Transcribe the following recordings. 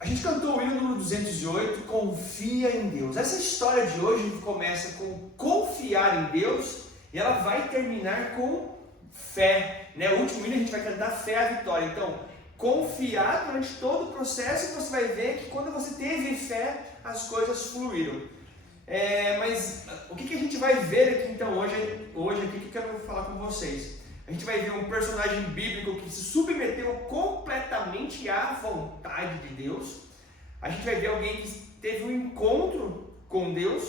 A gente cantou o hino número 208, Confia em Deus. Essa história de hoje começa com confiar em Deus e ela vai terminar com fé. O último hino a gente vai cantar fé à vitória. Então, confiar durante todo o processo, você vai ver que quando você teve fé, as coisas fluíram. Mas o que a gente vai ver aqui então hoje aqui que eu quero falar com vocês? A gente vai ver um personagem bíblico que se submeteu completamente à vontade de Deus. A gente vai ver alguém que teve um encontro com Deus,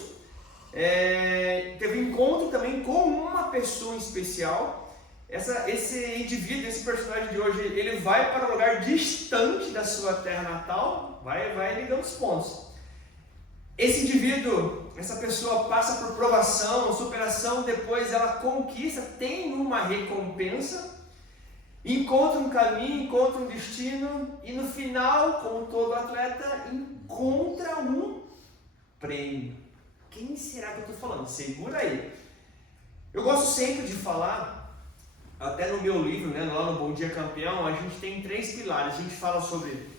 teve um encontro também com uma pessoa especial. Esse indivíduo, esse personagem de hoje, ele vai para um lugar distante da sua terra natal, vai ligando os pontos. Esse indivíduo, essa pessoa passa por provação, superação, depois ela conquista, tem uma recompensa, encontra um caminho, encontra um destino e no final, como todo atleta, encontra um prêmio. Quem será que eu estou falando? Segura aí. Eu gosto sempre de falar, até no meu livro, lá no Bom Dia Campeão, a gente tem 3 pilares. A gente fala sobre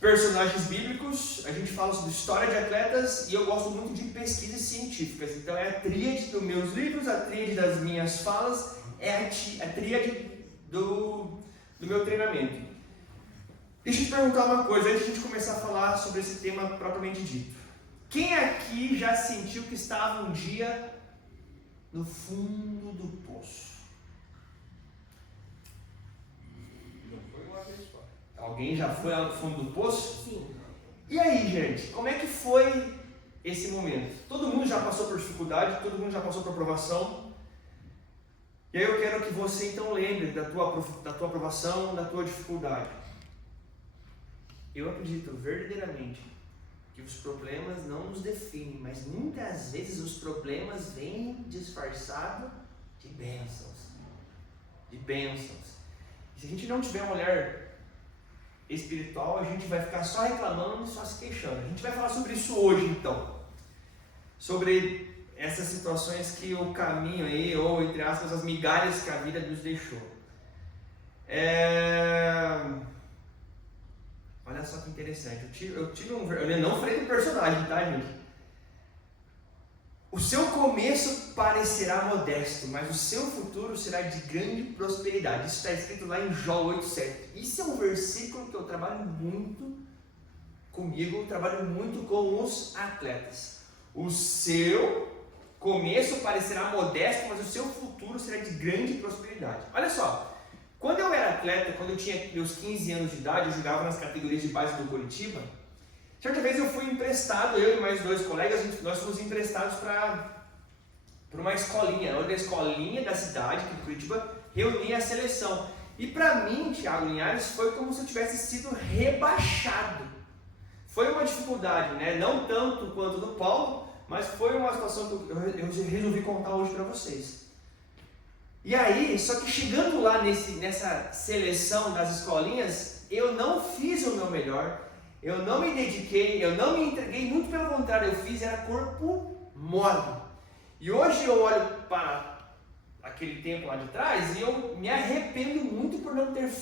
personagens bíblicos, a gente fala sobre história de atletas e eu gosto muito de pesquisas científicas. Então é a tríade dos meus livros, a tríade das minhas falas, é a tríade do meu treinamento. Deixa eu te perguntar uma coisa antes de a gente começar a falar sobre esse tema propriamente dito. Quem aqui já sentiu que estava um dia no fundo do poço? Alguém já foi lá no fundo do poço? Sim. E aí, gente, como é que foi esse momento? Todo mundo já passou por dificuldade, todo mundo já passou por provação. E aí eu quero que você então lembre da tua provação, da tua dificuldade. Eu acredito verdadeiramente que os problemas não nos definem, mas muitas vezes os problemas vêm disfarçados de bênçãos. De bênçãos. E se a gente não tiver um olhar espiritual, a gente vai ficar só reclamando e só se queixando. A gente vai falar sobre isso hoje então, sobre essas situações que o caminho aí, ou entre aspas, as migalhas que a vida nos deixou. Olha só que interessante, eu não falei do personagem, tá, gente? O seu começo parecerá modesto, mas o seu futuro será de grande prosperidade. Isso está escrito lá em Jó 8,7. Isso é um versículo que eu trabalho muito comigo, eu trabalho muito com os atletas. O seu começo parecerá modesto, mas o seu futuro será de grande prosperidade. Olha só, quando eu era atleta, quando eu tinha meus 15 anos de idade, eu jogava nas categorias de base do Coritiba. Certa vez eu fui emprestado, eu e mais 2 colegas, nós fomos emprestados para uma escolinha, onde a escolinha da cidade, que em Curitiba, reunia a seleção. E para mim, Thiago Linhares, foi como se eu tivesse sido rebaixado. Foi uma dificuldade, não tanto quanto do Paulo, mas foi uma situação que eu resolvi contar hoje para vocês. E aí, só que chegando lá nessa seleção das escolinhas, eu não fiz o meu melhor. Eu não me dediquei, eu não me entreguei, muito pelo contrário, eu fiz, era corpo mole. E hoje eu olho para aquele tempo lá de trás e eu me arrependo muito por não ter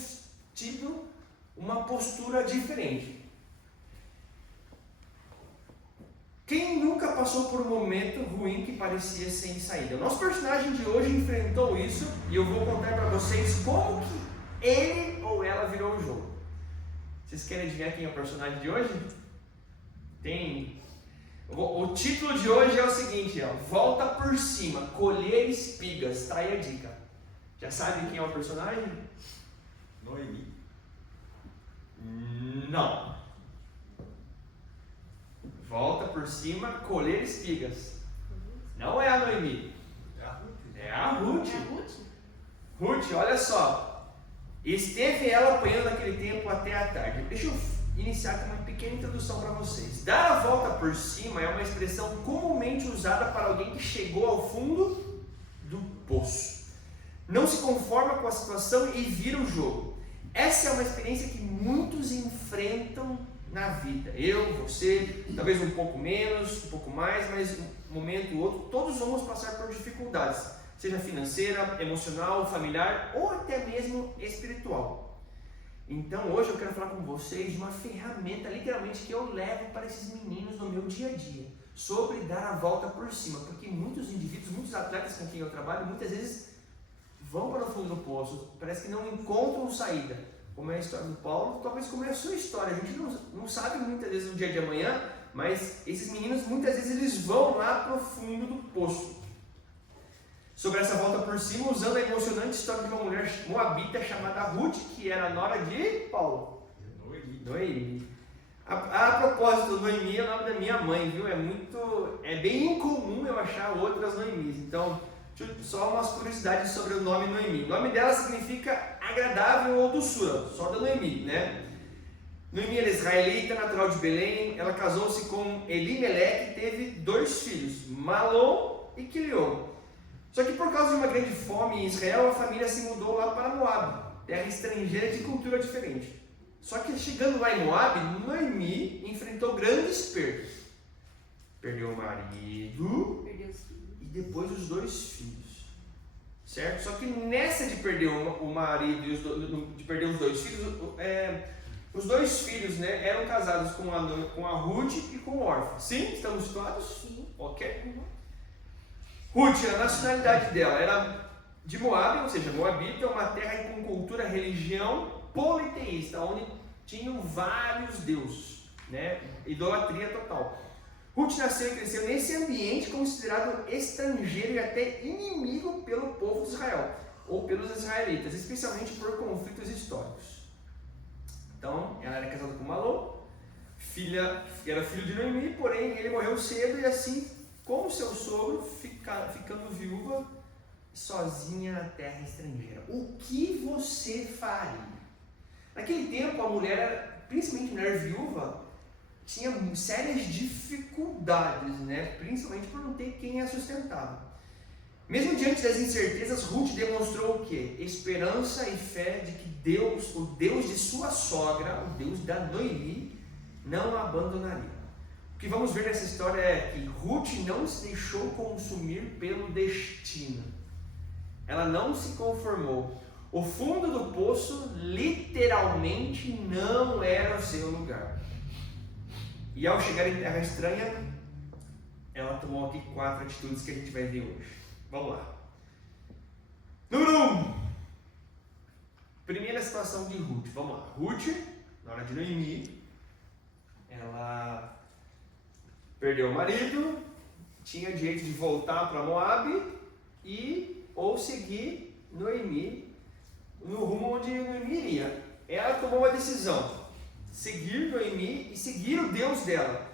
tido uma postura diferente. Quem nunca passou por um momento ruim que parecia sem saída? O nosso personagem de hoje enfrentou isso e eu vou contar para vocês como que ele ou ela virou o jogo. Vocês querem adivinhar quem é o personagem de hoje? O título de hoje é o seguinte, Volta por cima, colher espigas, tá aí a dica. Já sabe quem é o personagem? Noemi. Não. Volta por cima, colher espigas. Não é a Noemi. É a Ruth. É a Ruth? Ruth, olha só. Esteve ela apanhando naquele tempo até a tarde. Deixa eu iniciar com uma pequena introdução para vocês. Dar a volta por cima é uma expressão comumente usada para alguém que chegou ao fundo do poço. Não se conforma com a situação e vira o jogo. Essa é uma experiência que muitos enfrentam na vida. Eu, você, talvez um pouco menos, um pouco mais, mas um momento ou outro, todos vamos passar por dificuldades. Seja financeira, emocional, familiar ou até mesmo espiritual. Então hoje eu quero falar com vocês de uma ferramenta literalmente que eu levo para esses meninos no meu dia a dia, sobre dar a volta por cima, porque muitos indivíduos, muitos atletas com quem eu trabalho, muitas vezes vão para o fundo do poço, parece que não encontram saída, como é a história do Paulo, talvez como é a sua história. A gente não sabe muitas vezes no dia de amanhã, mas esses meninos muitas vezes eles vão lá para o fundo do poço. Sobre essa volta por cima, usando a emocionante história de uma mulher moabita chamada Ruth, que era nora de Paulo. Noemi. A propósito, Noemi é o nome da minha mãe, viu? É bem incomum eu achar outras Noemis. Então, só umas curiosidades sobre o nome Noemi. O nome dela significa agradável ou doçura, só da Noemi, né? Noemi era israelita, natural de Belém. Ela casou-se com Elimeleque e teve 2 filhos, Malom e Quilion. Só que por causa de uma grande fome em Israel, a família se mudou lá para Moab, terra estrangeira de cultura diferente. Só que chegando lá em Moab, Noemi enfrentou grandes perdas. Perdeu o marido e depois os 2 filhos. Certo? Só que nessa de perder o marido e de perder os 2 filhos, os 2 filhos, né, eram casados com a Ruth e com o Orfa. Sim? Estamos situados? Sim. Ok. Ruth, a nacionalidade dela era de Moab, ou seja, Moabita, uma terra com cultura, religião politeísta, onde tinham vários deuses, né? Idolatria total. Ruth nasceu e cresceu nesse ambiente considerado estrangeiro e até inimigo pelo povo de Israel, ou pelos israelitas, especialmente por conflitos históricos. Então, ela era casada com Malom, era filho de Noemi, porém ele morreu cedo e assim, como seu sogro, ficando viúva, sozinha na terra estrangeira. O que você faria? Naquele tempo, a mulher, principalmente mulher viúva, tinha sérias dificuldades, né? Principalmente por não ter quem a sustentava. Mesmo diante das incertezas, Ruth demonstrou o quê? Esperança e fé de que Deus, o Deus de sua sogra, o Deus da Noemi, não a abandonaria. O que vamos ver nessa história é que Ruth não se deixou consumir pelo destino. Ela não se conformou. O fundo do poço literalmente não era o seu lugar. E ao chegar em terra estranha, ela tomou aqui 4 atitudes que a gente vai ver hoje. Vamos lá. Número 1. Primeira situação de Ruth. Vamos lá. Ruth, na hora de Noemi, ela perdeu o marido, tinha direito de voltar para Moab ou seguir Noemi no rumo onde Noemi iria. Ela tomou uma decisão, seguir Noemi e seguir o Deus dela.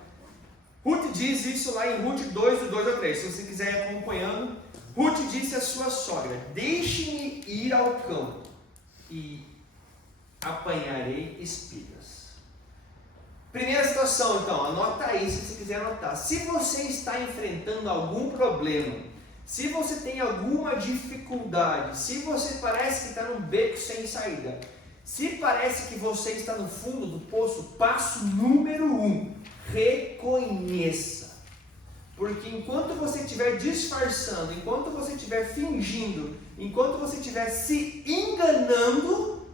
Ruth diz isso lá em Ruth 2, do 2 ao 3, se você quiser ir acompanhando. Ruth disse à sua sogra: deixe-me ir ao campo e apanharei espigas. Primeira situação, então, anota aí se você quiser anotar. Se você está enfrentando algum problema, se você tem alguma dificuldade, se você parece que está num beco sem saída, se parece que você está no fundo do poço, passo número 1, reconheça. Porque enquanto você estiver disfarçando, enquanto você estiver fingindo, enquanto você estiver se enganando,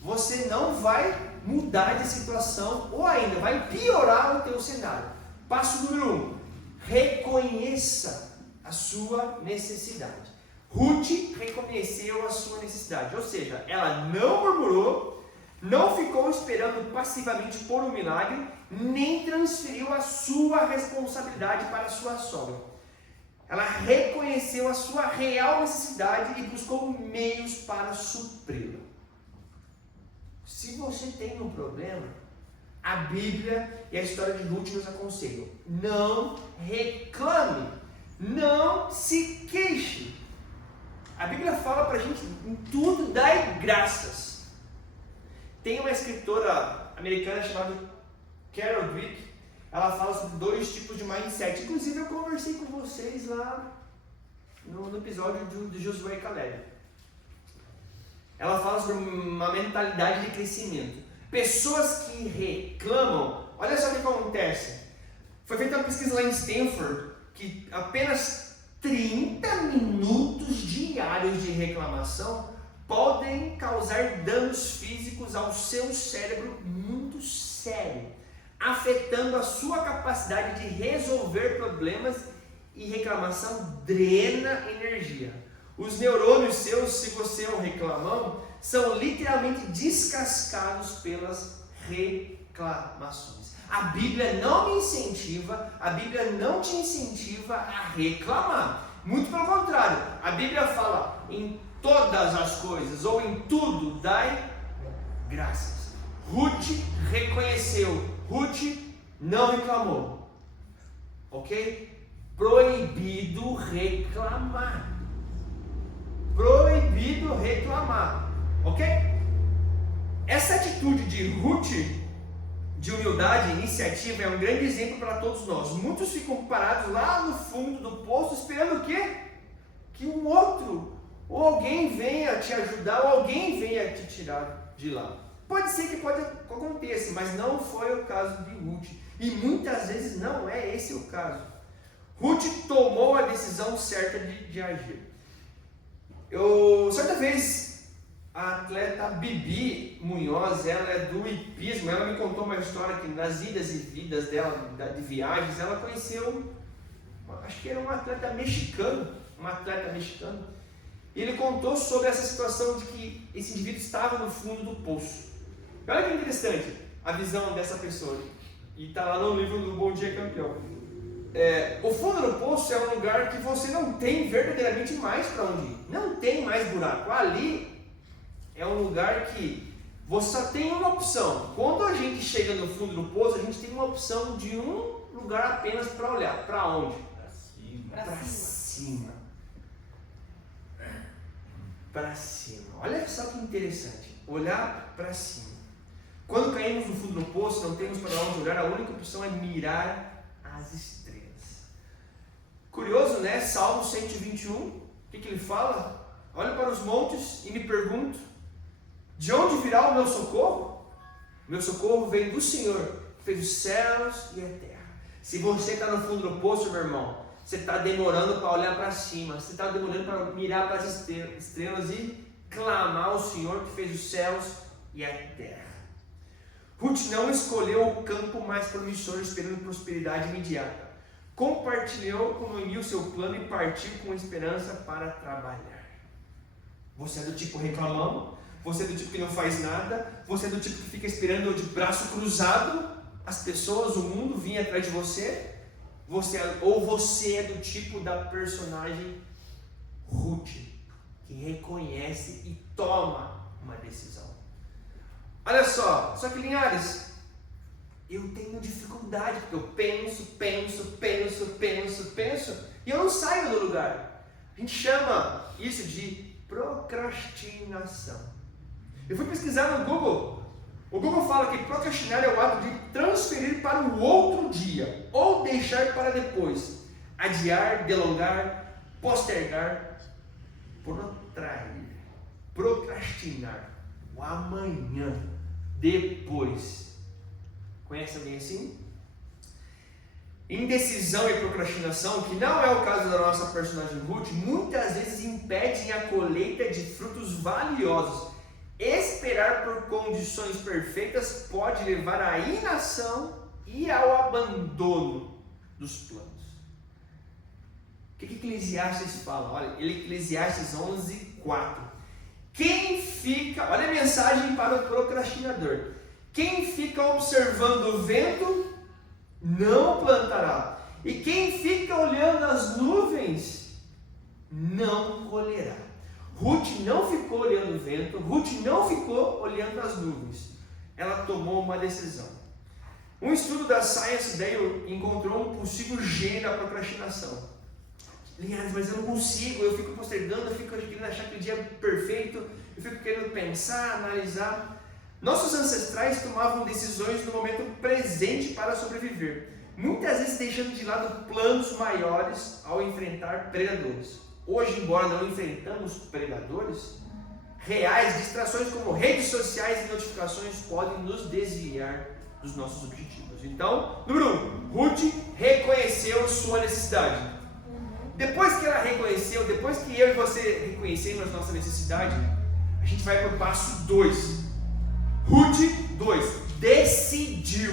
você não vai mudar de situação ou ainda vai piorar o teu cenário. Passo número 1, reconheça a sua necessidade. Ruth reconheceu a sua necessidade, ou seja, ela não murmurou, não ficou esperando passivamente por um milagre, nem transferiu a sua responsabilidade para a sua sogra. Ela reconheceu a sua real necessidade e buscou meios para supri-la. Se você tem um problema, a Bíblia e a história de Ruth nos aconselham: não reclame, não se queixe. A Bíblia fala para a gente: em tudo dai graças. Tem uma escritora americana chamada Carol Dweck, ela fala sobre 2 tipos de mindset. Inclusive eu conversei com vocês lá no episódio de Josué e Caleb. Ela fala sobre uma mentalidade de crescimento. Pessoas que reclamam, olha só o que acontece. Foi feita uma pesquisa lá em Stanford que apenas 30 minutos diários de reclamação podem causar danos físicos ao seu cérebro muito sério, afetando a sua capacidade de resolver problemas, e reclamação drena energia. Os neurônios seus, se você é um reclamão, são literalmente descascados pelas reclamações. A Bíblia não me incentiva, a Bíblia não te incentiva a reclamar. Muito pelo contrário, a Bíblia fala em todas as coisas, ou em tudo, dai graças. Ruth reconheceu, Ruth não reclamou. Ok? Proibido reclamar. Proibido reclamar. Ok? Essa atitude de Ruth, de humildade, iniciativa, é um grande exemplo para todos nós. Muitos ficam parados lá no fundo do poço esperando o quê? Que um outro, ou alguém venha te ajudar, ou alguém venha te tirar de lá. Pode ser que aconteça, mas não foi o caso de Ruth. E muitas vezes não é esse o caso. Ruth tomou a decisão certa de agir. Certa vez, a atleta Bibi Munhoz, ela é do hipismo, ela me contou uma história que nas idas e vidas dela, de viagens, ela conheceu, acho que era um atleta mexicano, e ele contou sobre essa situação de que esse indivíduo estava no fundo do poço. Olha que interessante a visão dessa pessoa, e está lá no livro do Bom Dia Campeão. O fundo do poço é um lugar que você não tem verdadeiramente mais para onde ir, não tem mais buraco. Ali é um lugar que você só tem uma opção. Quando a gente chega no fundo do poço, a gente tem uma opção de um lugar apenas para olhar. Para onde? Para cima. Para cima. Olha só que interessante. Olhar para cima. Quando caímos no fundo do poço, não temos para onde olhar, a única opção é mirar as estrelas. Curioso, né? Salmo 121, o que ele fala? Olho para os montes e me pergunto, de onde virá o meu socorro? Meu socorro vem do Senhor, que fez os céus e a terra. Se você está no fundo do poço, meu irmão, você está demorando para olhar para cima, você está demorando para mirar para as estrelas e clamar ao Senhor que fez os céus e a terra. Ruth não escolheu o campo mais promissor esperando prosperidade imediata. Compartilhou com Noemi o seu plano e partiu com esperança para trabalhar. Você é do tipo reclamão? Você é do tipo que não faz nada? Você é do tipo que fica esperando de braço cruzado as pessoas, o mundo vir atrás de você? Você é do tipo da personagem Ruth, que reconhece e toma uma decisão. Olha só que Linhares, eu tenho dificuldade, porque eu penso, e eu não saio do lugar. A gente chama isso de procrastinação. Eu fui pesquisar no Google. O Google fala que procrastinar é o ato de transferir para o outro dia, ou deixar para depois, adiar, delongar, postergar, protrair, procrastinar, o amanhã, depois. Conhece alguém assim? Indecisão e procrastinação, que não é o caso da nossa personagem Ruth, muitas vezes impedem a colheita de frutos valiosos. Esperar por condições perfeitas pode levar à inação e ao abandono dos planos. O que Eclesiastes fala? Olha, Eclesiastes 11:4. Quem fica, olha a mensagem para o procrastinador. Quem fica observando o vento não plantará, e quem fica olhando as nuvens não colherá. Ruth não ficou olhando o vento, Ruth não ficou olhando as nuvens. Ela tomou uma decisão. Um estudo da Science Dale encontrou um possível gene da procrastinação. Linhares, mas eu não consigo, eu fico postergando, eu fico querendo achar que o dia é perfeito, eu fico querendo pensar, analisar. Nossos ancestrais tomavam decisões no momento presente para sobreviver, muitas vezes deixando de lado planos maiores ao enfrentar predadores. Hoje, embora não enfrentamos predadores reais, distrações como redes sociais e notificações podem nos desviar dos nossos objetivos. Então, número 1, Ruth reconheceu sua necessidade. Depois que ela reconheceu, depois que eu e você reconhecemos nossa necessidade, a A gente vai para o passo 2. Ruth 2, decidiu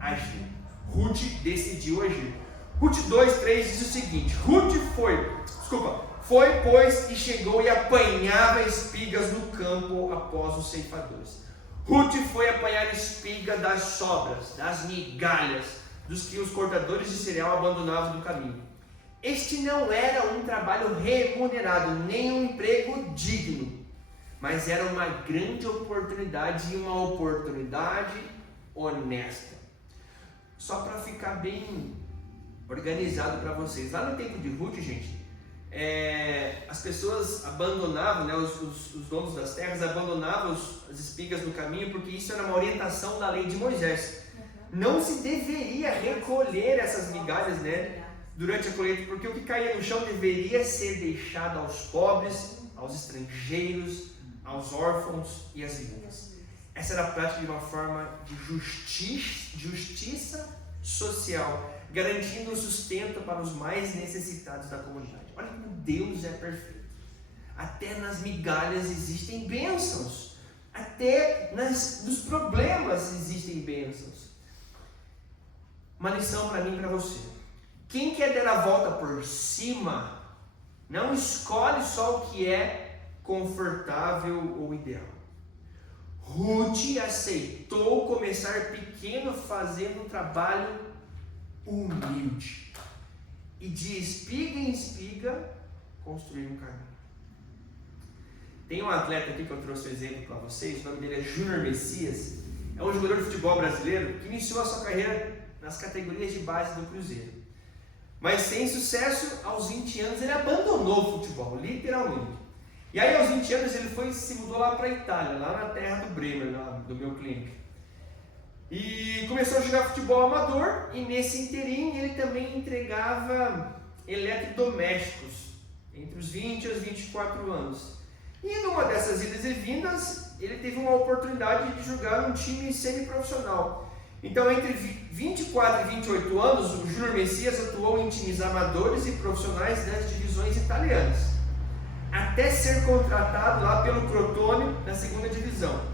agir. Ruth decidiu agir. Ruth 2, 3 diz o seguinte: Ruth foi, pois, e chegou e apanhava espigas no campo após os ceifadores. Ruth foi apanhar espiga das sobras, das migalhas, dos que os cortadores de cereal abandonavam no caminho. Este não era um trabalho remunerado, nem um emprego digno, mas era uma grande oportunidade e uma oportunidade honesta. Só para ficar bem organizado para vocês, lá no tempo de Ruth, gente, as pessoas abandonavam, né, os donos das terras abandonavam as espigas no caminho, porque isso era uma orientação da lei de Moisés. Não se deveria recolher essas migalhas, né, durante a colheita, porque o que caía no chão deveria ser deixado aos pobres, aos estrangeiros, aos órfãos e às viúvas. Essa era a prática de uma forma de justiça social, garantindo o sustento para os mais necessitados da comunidade. Olha como Deus é perfeito. Até nas migalhas existem bênçãos. Até nos problemas existem bênçãos. Uma lição para mim e para você. Quem quer dar a volta por cima, não escolhe só o que é confortável ou ideal. Ruth aceitou começar pequeno, fazendo um trabalho humilde. E de espiga em espiga, construir um caminho. Tem um atleta aqui que eu trouxe um exemplo para vocês, o nome dele é Júnior Messias. É um jogador de futebol brasileiro que iniciou a sua carreira nas categorias de base do Cruzeiro. Mas sem sucesso, aos 20 anos ele abandonou o futebol, literalmente. E aí aos 20 anos ele se mudou lá para a Itália, lá na terra do Bremer, lá do meu cliente. E começou a jogar futebol amador, e nesse inteirinho ele também entregava eletrodomésticos, entre os 20 e os 24 anos. E numa dessas idas e vindas, ele teve uma oportunidade de jogar num time semiprofissional. Então, entre 24 e 28 anos, o Júnior Messias atuou em times amadores e profissionais das divisões italianas, até ser contratado lá pelo Crotone na segunda divisão.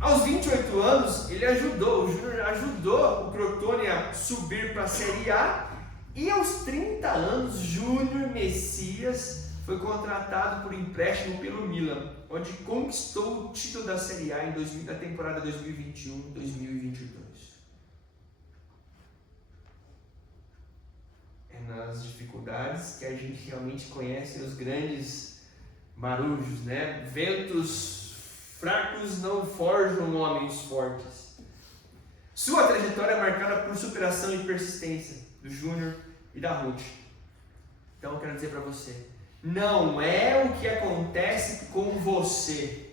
Aos 28 anos, o Júnior ajudou o Crotone a subir para a Série A, e aos 30 anos, Júnior Messias foi contratado por empréstimo pelo Milan, onde conquistou o título da Série A na temporada 2021-2022. É nas dificuldades que a gente realmente conhece os grandes marujos, né? Ventos fracos não forjam homens fortes. Sua trajetória é marcada por superação e persistência do Júnior e da Ruth. Então eu quero dizer para você, não é o que acontece com você.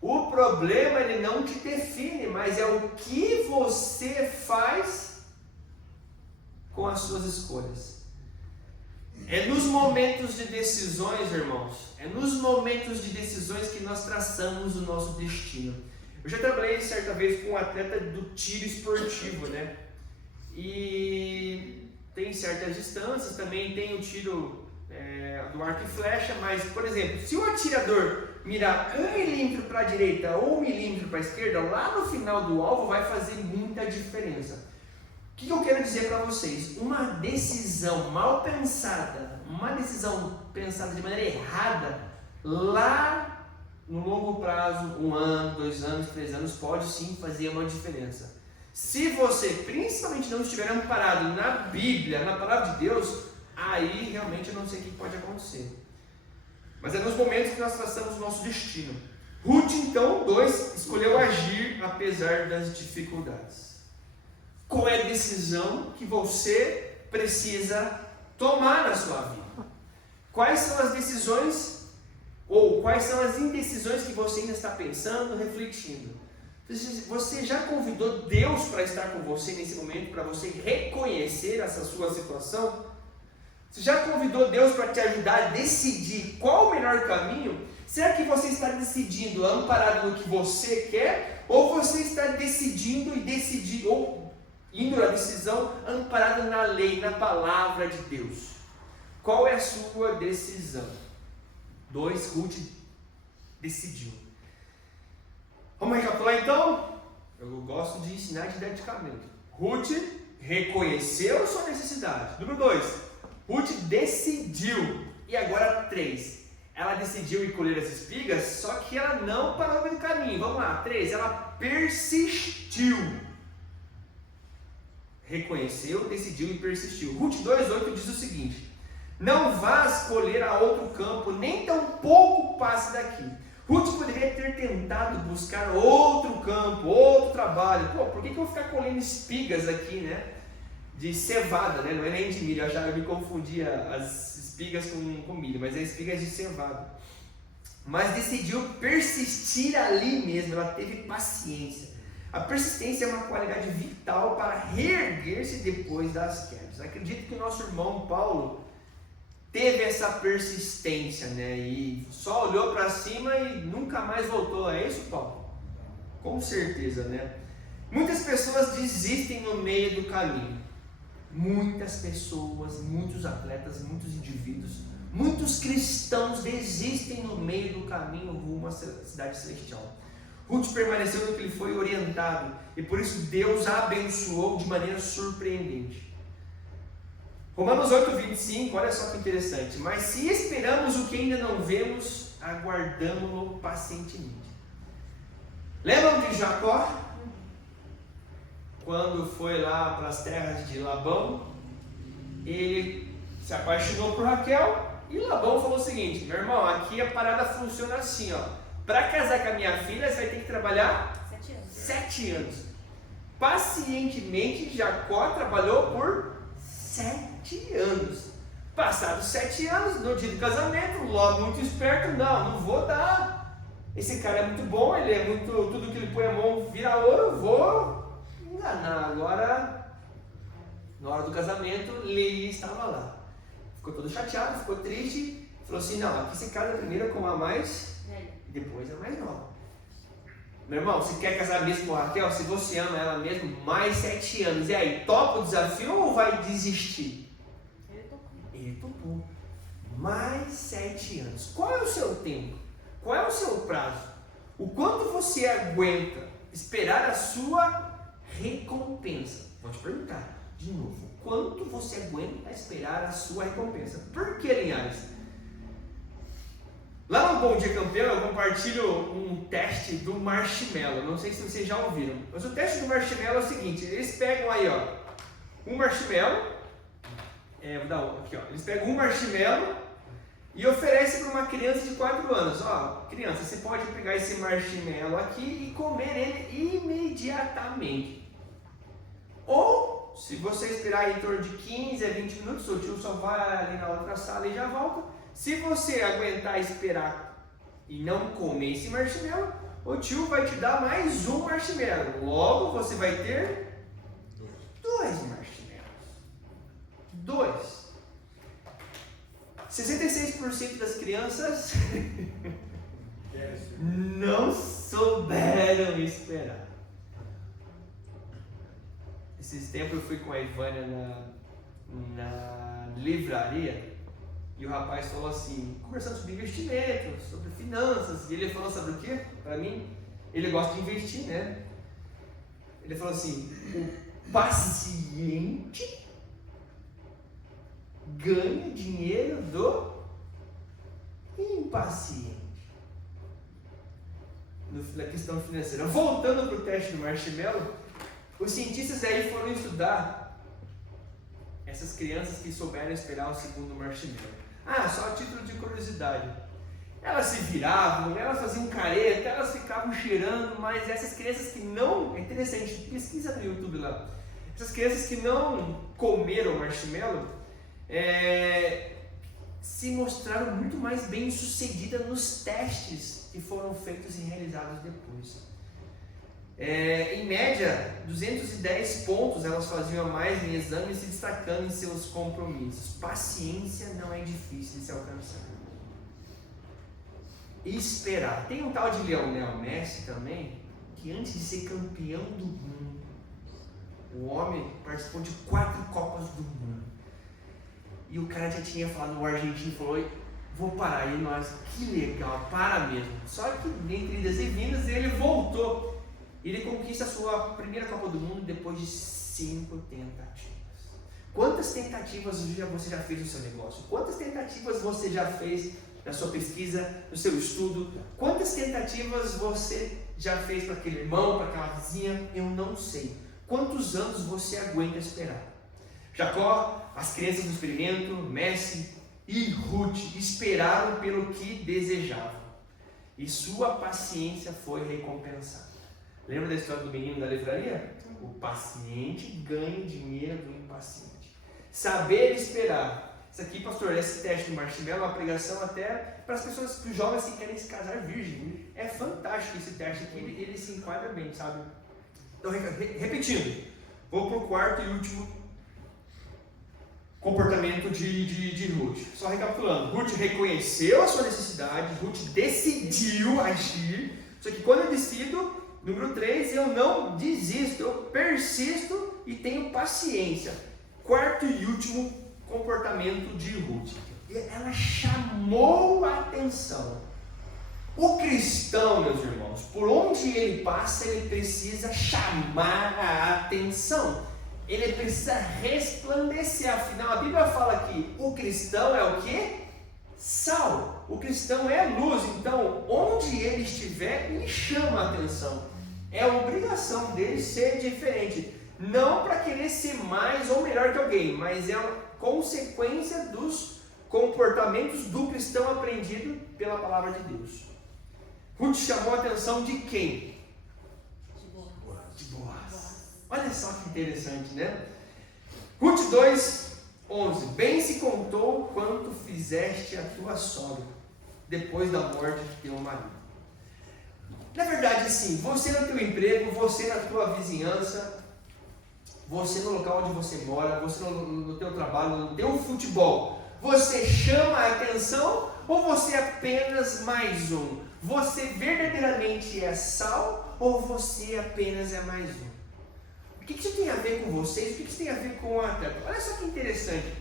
O problema ele não te define, mas é o que você faz com as suas escolhas. É nos momentos de decisões, irmãos, é nos momentos de decisões que nós traçamos o nosso destino. Eu já trabalhei certa vez com um atleta do tiro esportivo, né? E tem certas distâncias, também tem o tiro do arco e flecha, mas, por exemplo, se o atirador mirar 1 milímetro para a direita ou 1 milímetro para a esquerda, lá no final do alvo vai fazer muita diferença. O que eu quero dizer para vocês? Uma decisão mal pensada, uma decisão pensada de maneira errada, lá no longo prazo, 1 ano, 2 anos, 3 anos, pode sim fazer uma diferença. Se você principalmente não estiver amparado na Bíblia, na palavra de Deus, aí realmente eu não sei o que pode acontecer. Mas é nos momentos que nós traçamos o nosso destino. Ruth, então, 2, escolheu agir apesar das dificuldades. Qual é a decisão que você precisa tomar na sua vida? Quais são as decisões ou quais são as indecisões que você ainda está pensando, refletindo? Você já convidou Deus para estar com você nesse momento, para você reconhecer essa sua situação? Você já convidou Deus para te ajudar a decidir qual o melhor caminho? Será que você está decidindo amparado no que você quer? Ou você está decidindo ou indo à decisão amparada na lei, na palavra de Deus? Qual é a sua decisão? 2, Ruth decidiu. Vamos recapitular então? Eu gosto de ensinar didaticamente. Ruth reconheceu sua necessidade. Número 2, Ruth decidiu. E agora 3, ela decidiu ir colher as espigas, só que ela não parou no meio do caminho. Vamos lá, 3, ela persistiu. Reconheceu, decidiu e persistiu. Ruth 2,8 diz o seguinte: não vás colher a outro campo, nem tampouco passe daqui. Ruth poderia ter tentado buscar outro campo, outro trabalho. Por que eu vou ficar colhendo espigas aqui, né? De cevada, né? Não é nem de milho. Eu me confundia as espigas com milho, mas é espigas de cevada. Mas decidiu persistir ali mesmo, ela teve paciência. A persistência é uma qualidade vital para reerguer-se depois das quedas. Acredito que o nosso irmão Paulo teve essa persistência, né? E só olhou para cima e nunca mais voltou. É isso, Paulo? Com certeza, né? Muitas pessoas desistem no meio do caminho. Muitas pessoas, muitos atletas, muitos indivíduos, muitos cristãos desistem no meio do caminho rumo à cidade celestial. Ruth permaneceu no que lhe foi orientado e por isso Deus a abençoou de maneira surpreendente. Romanos 8,25, olha só que interessante. Mas se esperamos o que ainda não vemos, aguardamo-lo pacientemente. Lembram de Jacó? Quando foi lá para as terras de Labão, ele se apaixonou por Raquel e Labão falou o seguinte: meu irmão, aqui a parada funciona assim, ó. Para casar com a minha filha, você vai ter que trabalhar 7 anos. Pacientemente, Jacó trabalhou por 7 anos. Passados 7 anos, no dia do casamento, logo muito esperto, não vou dar. Esse cara é muito bom, ele é muito, tudo que ele põe a mão vira ouro, vou enganar. Agora, na hora do casamento, Leia estava lá. Ficou todo chateado, ficou triste, falou assim: não, aqui se casa primeiro com a mais e depois a mais nova. Meu irmão, você quer casar mesmo com a Raquel? Se você ama ela mesmo, mais 7 anos. E aí, topa o desafio ou vai desistir? Ele topou. Mais 7 anos. Qual é o seu tempo? Qual é o seu prazo? O quanto você aguenta esperar a sua recompensa? Vou te perguntar de novo. Quanto você aguenta esperar a sua recompensa? Por que, Linhares? Lá no Bom Dia Campeão eu compartilho um teste do marshmallow. Não sei se vocês já ouviram. Mas o teste do marshmallow é o seguinte: eles pegam aí, ó, um marshmallow. Vou dar aqui, ó. Eles pegam um marshmallow e oferecem para uma criança de 4 anos. Ó, criança, você pode pegar esse marshmallow aqui e comer ele imediatamente. Ou, se você esperar em torno de 15 a 20 minutos, o tio só vai ali na outra sala e já volta. Se você aguentar esperar e não comer esse marshmallow, o tio vai te dar mais um marshmallow. Logo, você vai ter 2 marshmallows. 2. 66% das crianças não souberam esperar. Esses tempos eu fui com a Ivânia na livraria e o rapaz falou assim, conversando sobre investimento, sobre finanças, e ele falou, sabe o que? Para mim, ele gosta de investir, né? Ele falou assim: o paciente ganha dinheiro do impaciente. Na questão financeira. Voltando para o teste do marshmallow, os cientistas aí foram estudar essas crianças que souberam esperar o segundo marshmallow. Só a título de curiosidade. Elas se viravam, elas faziam careta, elas ficavam cheirando, mas essas crianças que não... É interessante, pesquisa no YouTube lá. Essas crianças que não comeram marshmallow se mostraram muito mais bem sucedidas nos testes que foram feitos e realizados depois. Em média, 210 pontos elas faziam a mais em exame, se destacando em seus compromissos. Paciência não é difícil de se alcançar. Esperar. Tem um tal de Lionel Messi também, que antes de ser campeão do mundo, o homem participou de 4 Copas do Mundo. E o cara já tinha falado, o argentino falou: vou parar. E nós, que legal, para mesmo. Só que entre idas e vindas ele voltou. Ele conquista a sua primeira Copa do Mundo depois de 5 tentativas. Quantas tentativas você já fez no seu negócio? Quantas tentativas você já fez na sua pesquisa, no seu estudo? Quantas tentativas você já fez para aquele irmão, para aquela vizinha? Eu não sei. Quantos anos você aguenta esperar? Jacó, as crianças do experimento, Messi e Ruth esperaram pelo que desejavam. E sua paciência foi recompensada. Lembra da história do menino da livraria? O paciente ganha dinheiro do impaciente. Saber esperar. Isso aqui, pastor, esse teste do Marshmallow é uma pregação até para as pessoas que jovens que querem se casar virgem. É fantástico esse teste aqui, ele se enquadra bem, sabe? Então, repetindo, vou para o quarto e último comportamento de Ruth. Só recapitulando, Ruth reconheceu a sua necessidade, Ruth decidiu agir. Só que quando eu decido, número 3, eu não desisto, eu persisto e tenho paciência. Quarto e último comportamento de Ruth. Ela chamou a atenção. O cristão, meus irmãos, por onde ele passa, ele precisa chamar a atenção. Ele precisa resplandecer. Afinal, a Bíblia fala que o cristão é o quê? Sal. O cristão é luz. Então, onde ele estiver, ele chama a atenção. É a obrigação dele ser diferente. Não para querer ser mais ou melhor que alguém, mas é uma consequência dos comportamentos do cristão aprendido pela palavra de Deus. Ruth chamou a atenção de quem? De Boaz. Olha só que interessante, né? Ruth 2:11. Bem se contou quanto fizeste a tua sogra, depois da morte de teu marido. Na verdade, sim, você no teu emprego, você na tua vizinhança, você no local onde você mora, você no teu trabalho, no teu futebol, você chama a atenção ou você é apenas mais um? Você verdadeiramente é sal ou você apenas é mais um? O que isso tem a ver com vocês? O que isso tem a ver com o atleta? Olha só que interessante.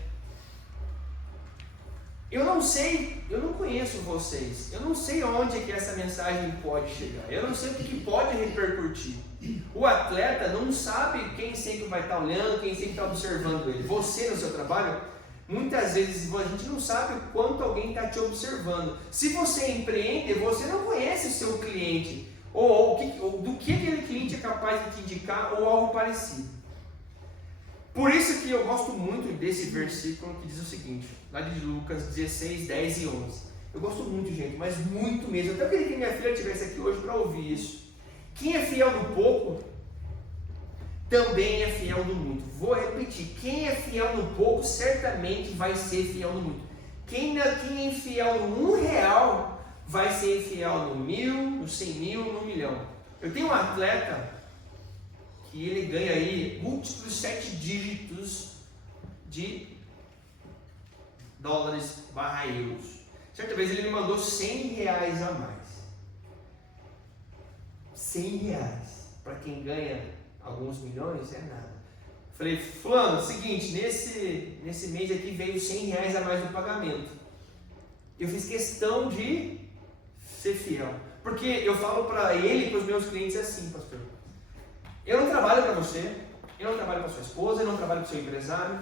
Eu não sei, eu não conheço vocês, eu não sei onde é que essa mensagem pode chegar, eu não sei o que pode repercutir. O atleta não sabe quem sempre vai estar olhando, quem sempre está observando ele. Você no seu trabalho, muitas vezes a gente não sabe o quanto alguém está te observando. Se você empreende, você não conhece o seu cliente, ou do que aquele cliente é capaz de te indicar, ou algo parecido. Por isso que eu gosto muito desse versículo que diz o seguinte, lá de Lucas 16, 10 e 11. Eu gosto muito, gente, mas muito mesmo. Eu até queria que minha filha estivesse aqui hoje para ouvir isso. Quem é fiel no pouco, também é fiel no muito. Vou repetir, quem é fiel no pouco, certamente vai ser fiel no muito. Quem é infiel no R$1, vai ser infiel no 1.000, no 100.000, no 1.000.000. Eu tenho um atleta que ele ganha aí múltiplos 7 dígitos de dólares/euros. Certa vez ele me mandou R$100 a mais. R$100 para quem ganha alguns milhões é nada. Falei, fulano, seguinte, nesse mês aqui veio R$100 a mais no pagamento. Eu fiz questão de ser fiel, porque eu falo para ele e para os meus clientes assim, pastor. Eu não trabalho para você, eu não trabalho para sua esposa, eu não trabalho para o seu empresário,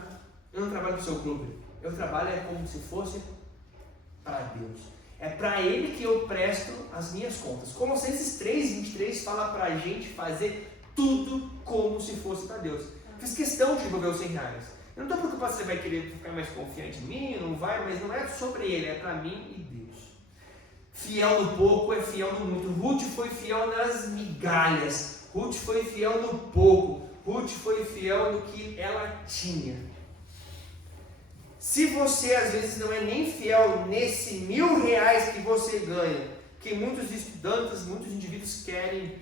eu não trabalho para o seu clube. Eu trabalho como se fosse para Deus. É para Ele que eu presto as minhas contas. Colossenses 3:23 fala para a gente fazer tudo como se fosse para Deus. Fiz questão de devolver os R$100. Eu não estou preocupado se você vai querer ficar mais confiante em mim, não vai, mas não é sobre Ele, é para mim e Deus. Fiel no pouco é fiel no muito. Ruth foi fiel nas migalhas. Ruth foi fiel no pouco. Ruth foi fiel no que ela tinha. Se você às vezes não é nem fiel nesse R$1.000 que você ganha, que muitos estudantes, muitos indivíduos querem,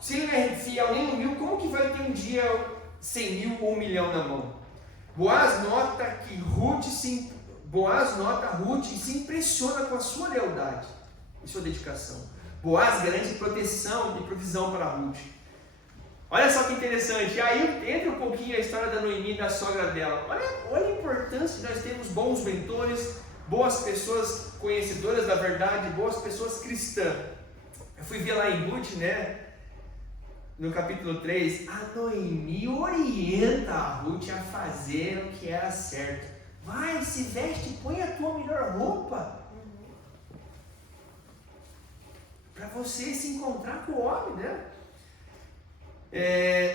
se ele não é fiel nem no 1.000, como que vai ter um dia 100.000 ou 1.000.000 na mão? Boaz nota Ruth e se impressiona com a sua lealdade e sua dedicação. Boaz garante proteção e provisão para Ruth. Olha só que interessante, aí entra um pouquinho a história da Noemi e da sogra dela. Olha a importância de nós termos bons mentores, boas pessoas conhecedoras da verdade, boas pessoas cristãs. Eu fui ver lá em Ruth, né? No capítulo 3, a Noemi orienta a Ruth a fazer o que era certo. Vai, se veste, põe a tua melhor roupa. Para você se encontrar com o homem, né?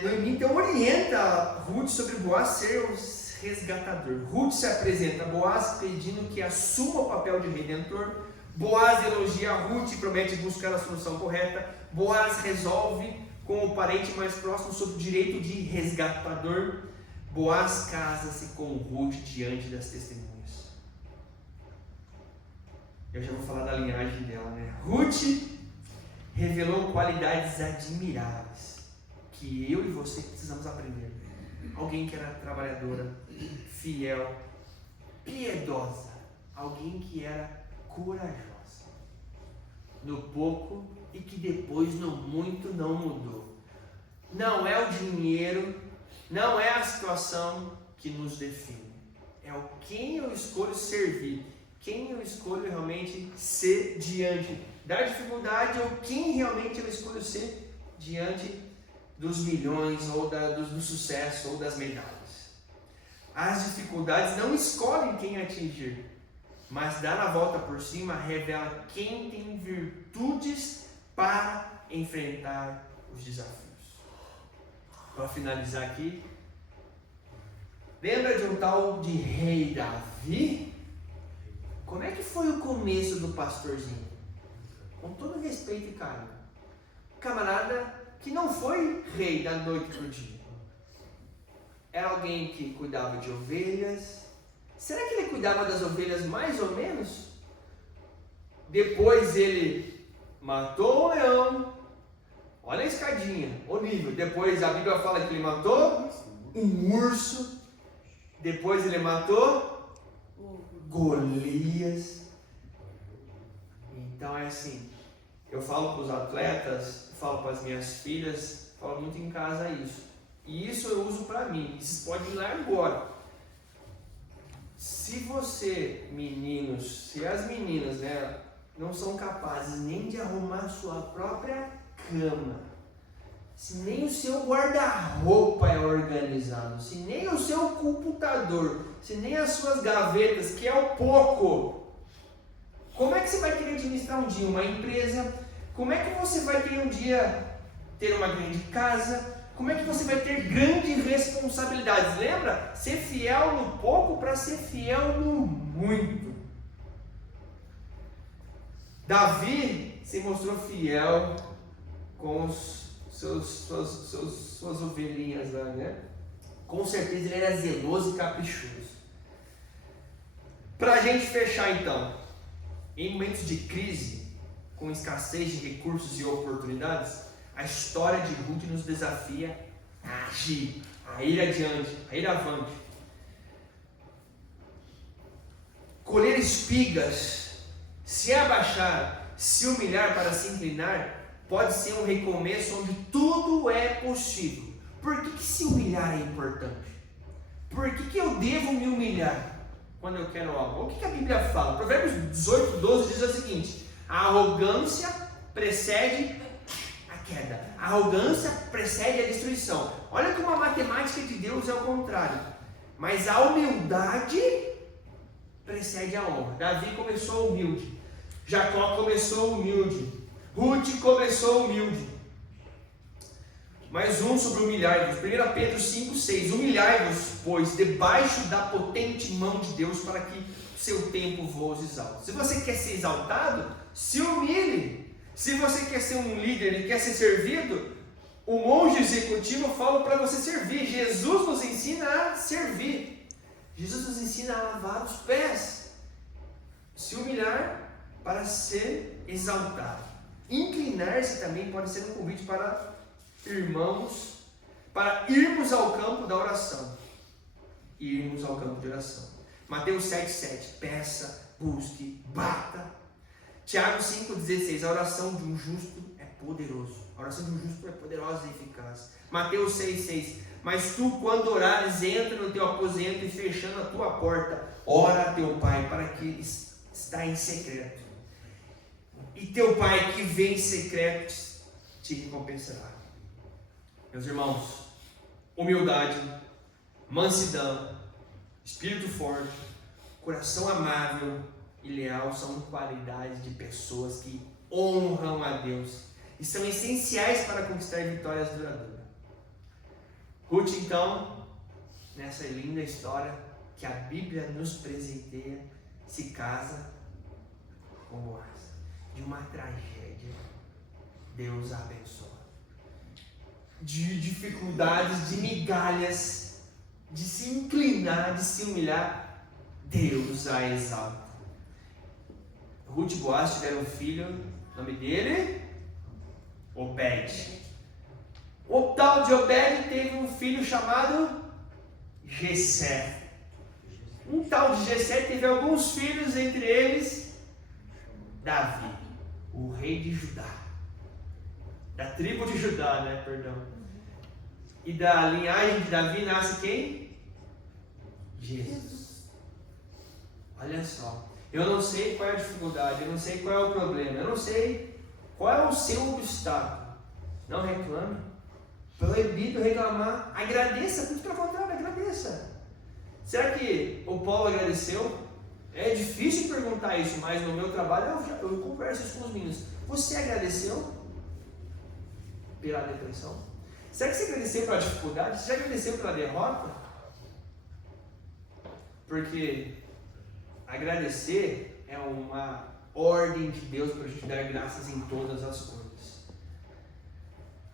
Noemi então orienta Ruth sobre Boaz ser o resgatador. Ruth se apresenta a Boaz pedindo que assuma o papel de redentor. Boaz elogia a Ruth e promete buscar a solução correta. Boaz resolve com o parente mais próximo sobre o direito de resgatador. Boaz casa-se com Ruth diante das testemunhas. Eu já vou falar da linhagem dela, né? Ruth revelou qualidades admiráveis que eu e você precisamos aprender. Alguém que era trabalhadora, fiel, piedosa, alguém que era corajosa no pouco e que depois no muito não mudou. Não é o dinheiro, não é a situação que nos define, é o quem eu escolho servir, quem eu escolho realmente ser diante da dificuldade ou quem realmente eu escolho ser diante dos milhões ou do sucesso ou das medalhas. As dificuldades não escolhem quem atingir, mas dar a volta por cima revela quem tem virtudes para enfrentar os desafios. Para finalizar aqui, lembra de um tal de rei Davi? Como é que foi o começo do pastorzinho? Com todo respeito e carinho. Camarada que não foi rei da noite para o dia. Era alguém que cuidava de ovelhas. Será que ele cuidava das ovelhas mais ou menos? Depois ele matou o leão. Olha a escadinha, o nível. Depois a Bíblia fala que ele matou um urso. Depois ele matou Golias. Então é assim, eu falo para os atletas, eu falo para as minhas filhas, falo muito em casa isso. E isso eu uso para mim. Vocês podem ir lá agora. Se você, meninos, se as meninas, né, não são capazes nem de arrumar sua própria cama, se nem o seu guarda-roupa é organizado, se nem o seu computador, se nem as suas gavetas, que é o pouco, como é que você vai querer administrar um dia uma empresa? Como é que você vai querer um dia ter uma grande casa? Como é que você vai ter grandes responsabilidades? Lembra? Ser fiel no pouco para ser fiel no muito. Davi se mostrou fiel com suas ovelhinhas lá, né? Com certeza ele era zeloso e caprichoso. Para a gente fechar então, em momentos de crise, com escassez de recursos e oportunidades, a história de Ruth nos desafia a agir, a ir adiante, a ir avante. Colher espigas, se abaixar, se humilhar para se inclinar, pode ser um recomeço onde tudo é possível. Por que se humilhar é importante? Por que eu devo me humilhar quando eu quero algo? O que a Bíblia fala? Provérbios 18:12 diz o seguinte: a arrogância precede a queda, a arrogância precede a destruição. Olha como a matemática de Deus é o contrário. Mas a humildade precede a honra. Davi começou humilde, Jacó começou humilde, Ruth começou humilde. Mais um sobre humilhar-vos. 1 Pedro 5,6. Humilhai-vos, pois, debaixo da potente mão de Deus, para que seu tempo vos exalte. Se você quer ser exaltado, se humilhe. Se você quer ser um líder e quer ser servido, o monge executivo fala para você servir. Jesus nos ensina a servir. Jesus nos ensina a lavar os pés. Se humilhar para ser exaltado. Inclinar-se também pode ser um convite para irmãos, para irmos ao campo da oração. Irmos ao campo de oração. Mateus 7,7. Peça, busque, bata. Tiago 5,16. A oração de um justo é poderosa. A oração de um justo é poderosa e eficaz. Mateus 6,6. Mas tu, quando orares, entra no teu aposento e fechando a tua porta, ora a teu pai para que está em secreto. E teu pai que vem em secreto te recompensará. Meus irmãos, humildade, mansidão, espírito forte, coração amável e leal são qualidades de pessoas que honram a Deus e são essenciais para conquistar vitórias duradouras. Ruth, então, nessa linda história que a Bíblia nos presenteia, se casa com Boaz. De uma tragédia, Deus a abençoa. De dificuldades, de migalhas, de se inclinar, de se humilhar, Deus a exalta. Ruth e Boaz tiveram um filho, o nome dele, Obed. O tal de Obed teve um filho chamado Jessé. Um tal de Jessé teve alguns filhos, entre eles Davi, o rei de Judá. Da tribo de Judá, né? Perdão. E da linhagem de Davi nasce quem? Jesus. Olha só. Eu não sei qual é a dificuldade, eu não sei qual é o problema, eu não sei qual é o seu obstáculo. Não reclame. Proibido reclamar. Agradeça, muito pelo contrário, agradeça. Será que o Paulo agradeceu? É difícil perguntar isso, mas no meu trabalho eu converso isso com os meninos. Você agradeceu pela depressão? Será que você agradeceu pela dificuldade? Você agradeceu pela derrota? Porque agradecer é uma ordem de Deus para a gente dar graças em todas as coisas.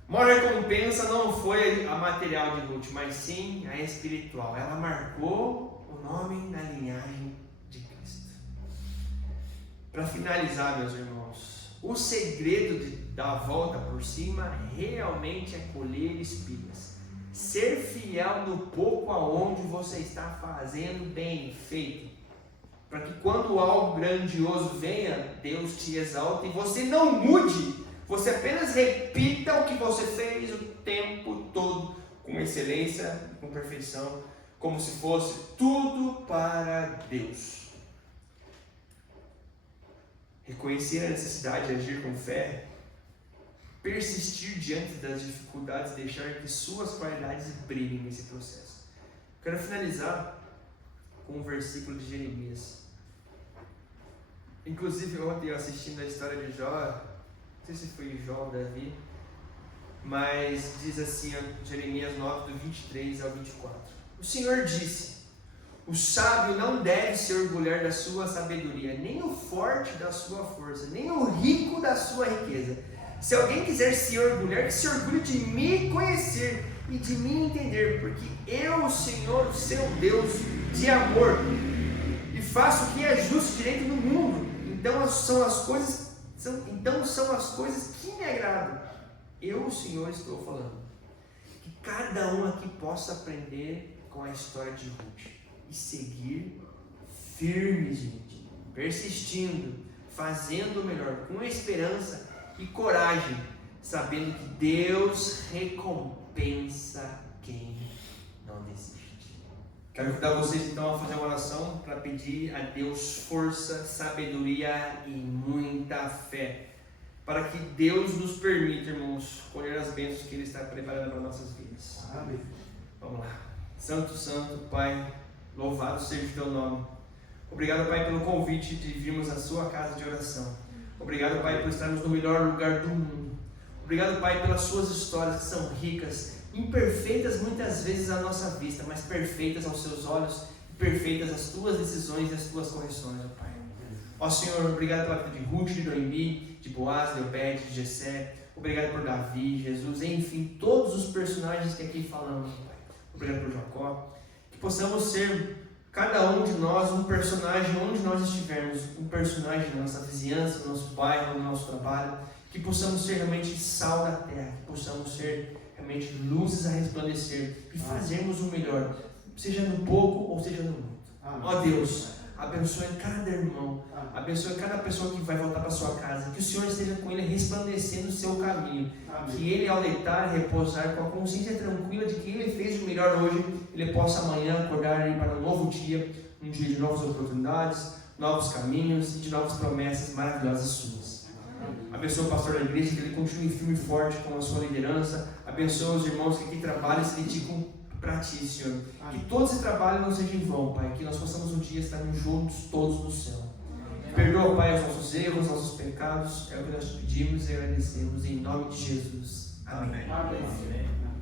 A maior recompensa não foi a material de Ruth, mas sim a espiritual. Ela marcou o nome na linhagem de Cristo. Para finalizar, meus irmãos, o segredo de dar a volta por cima realmente é colher espigas. Ser fiel no pouco aonde você está fazendo bem feito. Para que quando algo grandioso venha, Deus te exalte e você não mude. Você apenas repita o que você fez o tempo todo, com excelência, com perfeição, como se fosse tudo para Deus. Reconhecer a necessidade de agir com fé, persistir diante das dificuldades, deixar que suas qualidades brilhem nesse processo. Quero finalizar com um versículo de Jeremias. Inclusive ontem eu assistindo a história de Jó, não sei se foi Jó ou Davi, mas diz assim, Jeremias 9, do 23 ao 24. O Senhor disse: o sábio não deve se orgulhar da sua sabedoria, nem o forte da sua força, nem o rico da sua riqueza. Se alguém quiser se orgulhar, que se orgulhe de me conhecer e de me entender, porque eu, o Senhor, o seu Deus de amor, e faço o que é justo e direito no mundo. Então são as coisas que me agradam. Eu, o Senhor, estou falando. Que cada um aqui possa aprender com a história de Ruth e seguir firme, gente, persistindo, fazendo o melhor, com esperança e coragem, sabendo que Deus recompensa quem não desiste. Quero convidar vocês então a fazer uma oração para pedir a Deus força, sabedoria e muita fé, para que Deus nos permita, irmãos, colher as bênçãos que Ele está preparando para nossas vidas. Amém. Vamos lá. Santo, Santo, Pai, louvado seja o Teu nome. Obrigado, Pai, pelo convite de virmos à Sua casa de oração. Obrigado, Pai, por estarmos no melhor lugar do mundo. Obrigado, Pai, pelas Suas histórias que são ricas, imperfeitas muitas vezes à nossa vista, mas perfeitas aos Seus olhos, perfeitas as Tuas decisões e as Tuas correções, ó Pai. Ó Senhor, obrigado pela vida de Ruth, de Noemi, de Boaz, de Obed, de Jessé. Obrigado por Davi, Jesus, enfim, todos os personagens que aqui falamos, Pai. Obrigado por Jacó. Que possamos ser, cada um de nós, um personagem onde nós estivermos, um personagem na nossa vizinhança, no nosso bairro, no nosso trabalho. Que possamos ser realmente sal da terra, que possamos ser realmente luzes a resplandecer e fazermos o melhor, seja no pouco ou seja no muito. Ó Deus, abençoe cada irmão, abençoe cada pessoa que vai voltar para sua casa, que o Senhor esteja com ele resplandecendo o seu caminho, que ele ao deitar e repousar com a consciência tranquila de que ele fez o melhor hoje, ele possa amanhã acordar e ir para um novo dia, um dia de novas oportunidades, novos caminhos e de novas promessas maravilhosas suas. Abençoa o pastor da igreja, que ele continue firme e forte com a sua liderança. Abençoa os irmãos que aqui trabalham e se dedicam para ti, Senhor. Que todo esse trabalho não seja em vão, Pai. Que nós possamos um dia estarmos juntos, todos no céu. Perdoa, Pai, os nossos erros, os nossos pecados. É o que nós te pedimos e agradecemos em nome de Jesus. Amém. Amém.